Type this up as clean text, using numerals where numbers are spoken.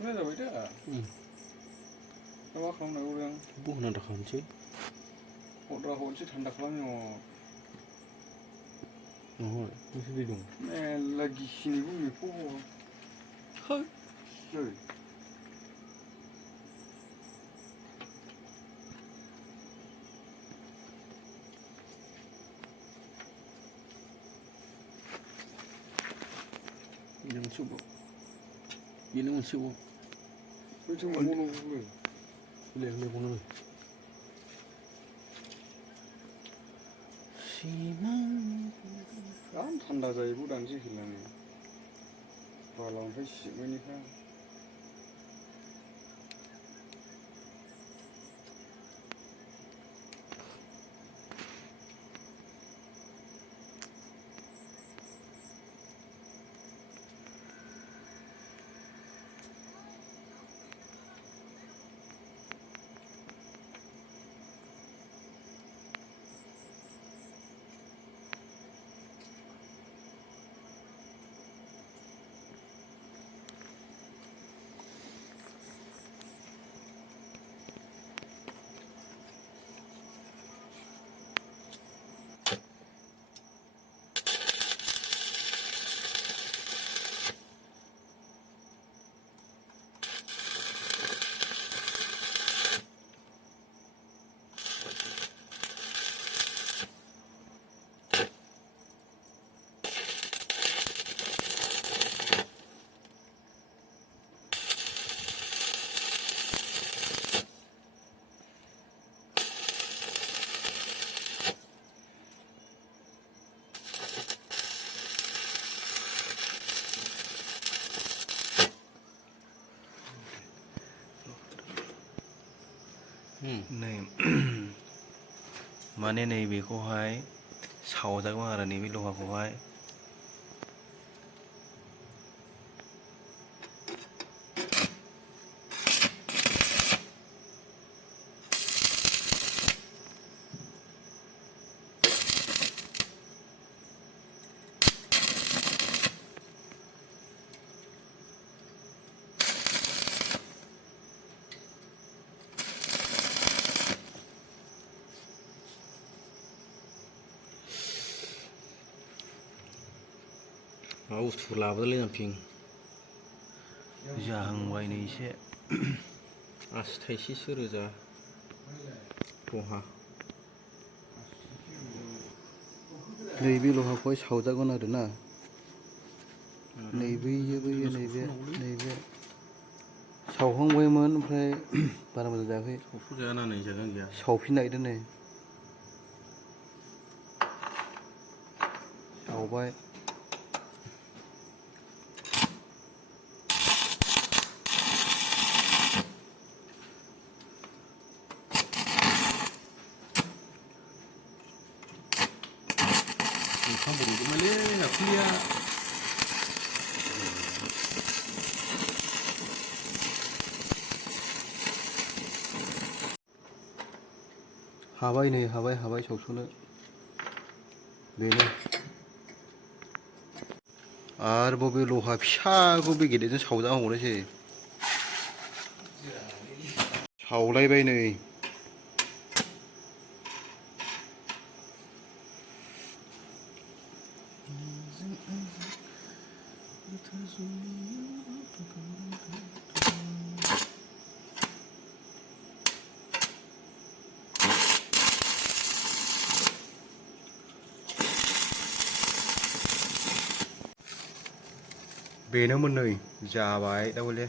सुनाय जाबाय दा दा मा खालामनांगौ जों बहना खालामनोसै हद्रा हरनोसै थान्दा खालामनो बेसे दै दं मेरला गिसिनिबो बेखौ Ini masuk macam mana boleh? Boleh mana? Simang. Kan tanda saya bukan sih hilangnya. Kalau sampai sih ini kan. नै माने नैबेखौहाय सावजागोन आरो नैबे लहाखौहाय बुस्थुफोर लाबोदोलै नामपिं जाहांबाय नै एसे आसि थाइसेसो रोजा लहा नैबे लहाखौहाय सावजागोन आरो ना नैबे सावहांबायमोन ओमफ्राय बारा मोजां जायाखै सावफुंजायाना नै जागोन गैया सावफिन नागिरदों नै सावबाय ओंखाम बर'जोबबायलै दाखुलिया हाबाय नै हाबाय सावस'नो बेनो आरोबाव बे लहा फिसाखौ बे गेदेरजों सावजा हरनोसै सावलायबाय नै बेनोमोन नै जाबाय दा बले